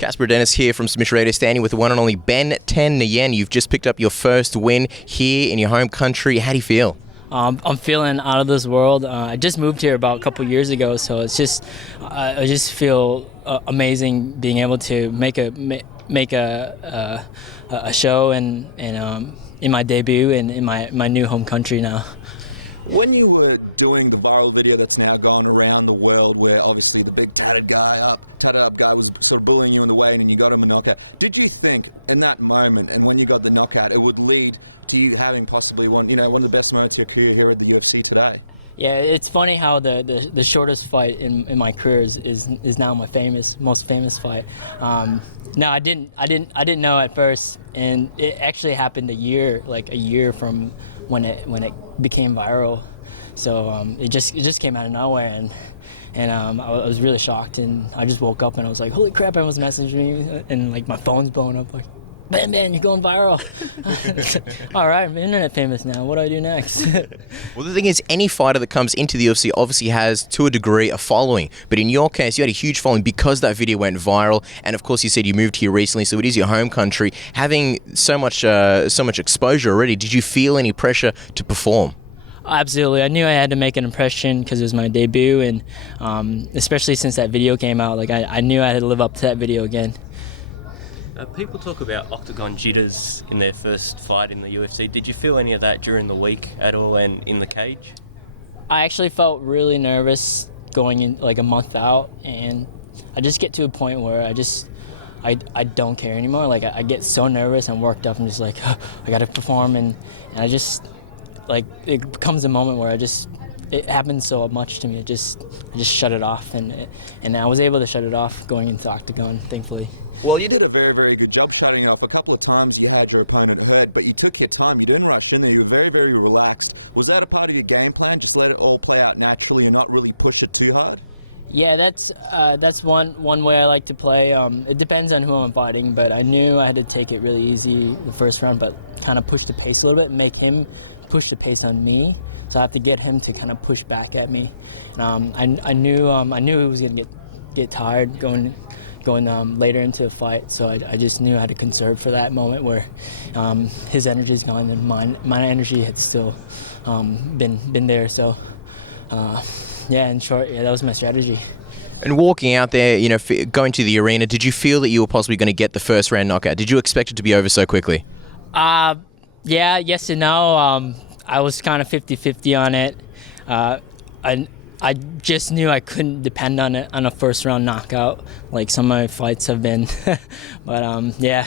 Casper Dennis here from Submission Radio, standing with the one and only Ben 10 Nguyen. You've just picked up your first win here in your home country. How do you feel? I'm feeling out of this world. I just moved here about a couple years ago, so it's just I just feel amazing being able to make a show and in my debut and in my new home country now. When you were doing the viral video that's now gone around the world, where obviously the big tatted up guy was sort of bullying you in the way, and you got him a knockout, did you think in that moment and when you got the knockout it would lead to you having possibly one of the best moments of your career here at the UFC today? Yeah, it's funny how the shortest fight in my career is now my most famous fight. No, I didn't know at first, and it actually happened a year from when it became viral. So it just came out of nowhere, and I was really shocked, and I just woke up and I was like, holy crap, everyone's messaging me, and like my phone's blowing up like, man, you're going viral. All right, I'm internet famous now. What do I do next? Well, the thing is, any fighter that comes into the UFC obviously has, to a degree, a following. But in your case, you had a huge following because that video went viral. And of course, you said you moved here recently, so it is your home country. Having so much exposure already, did you feel any pressure to perform? Absolutely. I knew I had to make an impression because it was my debut, and especially since that video came out, like I knew I had to live up to that video again. People talk about octagon jitters in their first fight in the UFC. Did you feel any of that during the week at all and in the cage? I actually felt really nervous going in like a month out, and I just get to a point where I don't care anymore. Like I get so nervous and worked up and just like, oh, I got to perform, and I just like it becomes a moment where it happens so much to me. I just shut it off, and I was able to shut it off going into the octagon, thankfully. Well, you did a very, very good job shutting off. A couple of times you had your opponent hurt, but you took your time. You didn't rush in there. You were very, very relaxed. Was that a part of your game plan? Just let it all play out naturally and not really push it too hard? Yeah, that's one way I like to play. It depends on who I'm fighting, but I knew I had to take it really easy the first round, but kind of push the pace a little bit and make him push the pace on me. So I have to get him to kind of push back at me. I knew he was gonna get tired going later into the fight, so I just knew I had to conserve for that moment where his energy's gone and my energy had still been there. So yeah, in short, yeah, that was my strategy. And walking out there, going to the arena, did you feel that you were possibly going to get the first round knockout? Did you expect it to be over so quickly? Yeah, yes and no. I was kind of 50-50 on it. I just knew I couldn't depend on it on a first round knockout like some of my fights have been. But yeah.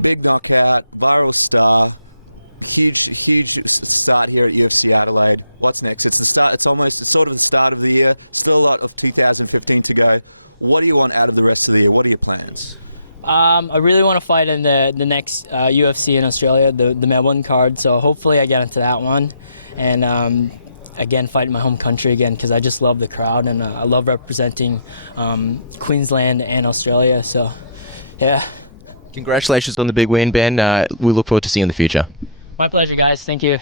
Big knockout, viral star, huge start here at UFC Adelaide. What's next? It's the start. It's sort of the start of the year. Still a lot of 2015 to go. What do you want out of the rest of the year? What are your plans? I really want to fight in the next UFC in Australia, the Melbourne card. So hopefully I get into that one, and again fight in my home country again, because I just love the crowd, and I love representing Queensland and Australia. So yeah. Congratulations on the big win, Ben. We look forward to seeing you in the future. My pleasure, guys. Thank you.